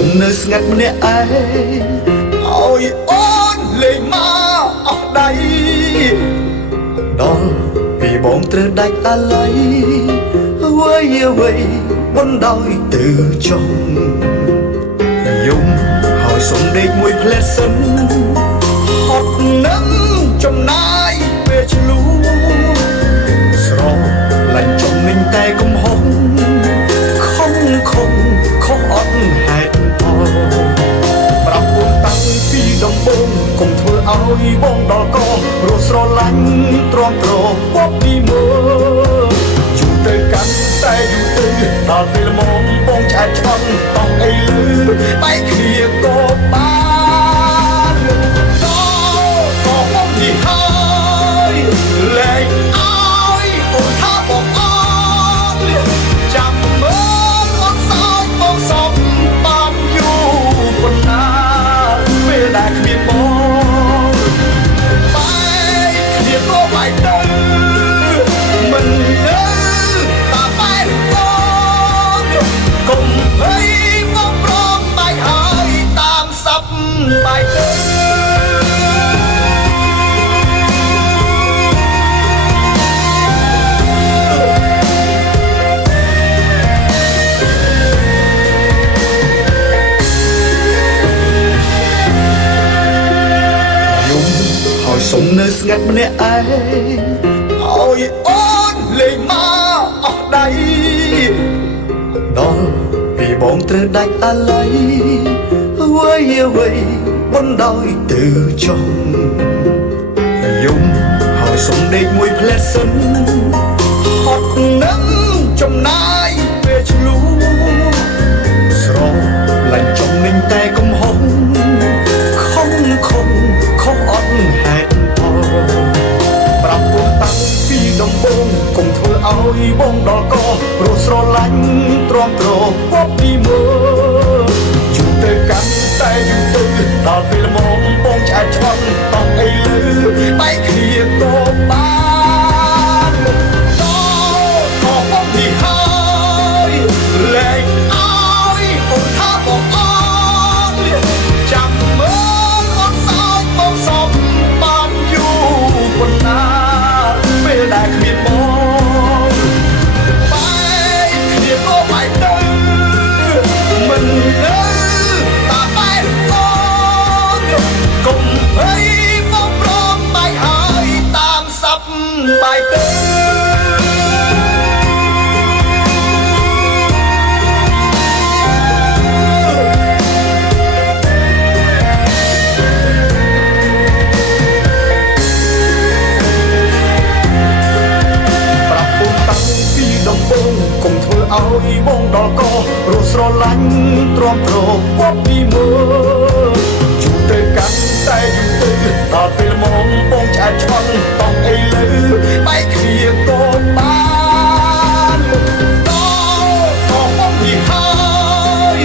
សុំនៅស្ងាត់ម្នាក់ឯងឲ្យអូនលេងមកអស់ដៃដល់ពីបងត្រូវដាច់អាឡ័យអ្វីបណ្ដោយទៅចុងយំហើយសុំដេកមួយផ្លែសិនហត់នឹងចំណាយពេលឆ្លូស្រលាញ់ចំនឹងតែកំហុសខុសអត់ហេតុផលប្រាប់អូនតាំងពីដំបូងកុំធ្វើឲ្យបងដល់កព្រោះស្រឡាញ់ទ្រាំទ្រគប់ពីមើលយូរទៅកាន់តែយូរទៅដល់ពេលមកបងឆ្អែតឆ្អន់តោះអីលឺបែកគ្នាក៏បានក៏បងនេះហើយលែងឲ្យអូនថាបងអត់ចាំមើលអូនសោចបងសំបានយូរប៉ុណ្ណាពេលដែលគ្មានបងបែកគ្នាក៏បែកទៅមិននៅតាបែកបងកុំភ័យបងព្រមបែកហើយតាមសັບបែកទៅសុំនៅស្ងាត់ម្នាក់ឯងឲ្យអូនលេងមកអស់ដៃដល់ពីបងត្រូវដាច់អាឡ័យអ្វីបណ្ដោយទៅចុងយំហើយសុំដេកមួយផ្លែសិនហត់នឹងចំណាយពេលឆ្លូស្រលាញ់ចំនឹងតែកំហុសខុសអត់ហេតុប្រាប់អូនតាំងពីដំបូងកុំធ្វើឲ្យបងដល់កព្រោះស្រឡាញ់ទ្រាំទ្រគប់ពីមើលយូរទៅកាន់តែយូរទៅដល់ពេលមកបងឆ្អែតឆ្អន់តោះអីលឺបែកគ្នាក៏បានក៏បងនេះហើយលែងឲ្យអូនថាបងអត់ចាំមើលអូនសោចបងសំបានយូរប៉ុណ្ណាពេលដែលគ្មានបងបែកគ្នាក៏បែកទៅមិននៅតាបែកបងកុំភ័យបងព្រមបែកហើយតាមសັບបែកទៅកុំធ្វើឲ្យបងដល់កព្រោះស្រឡាញ់ទ្រាំទ្រគប់ពីមើលយូរទៅកាន់តែយូរទៅដល់ពេលមកបងឆ្អែតឆ្អន់តោះអីលឺបែកគ្នាក៏បានក៏បងនេះហើយ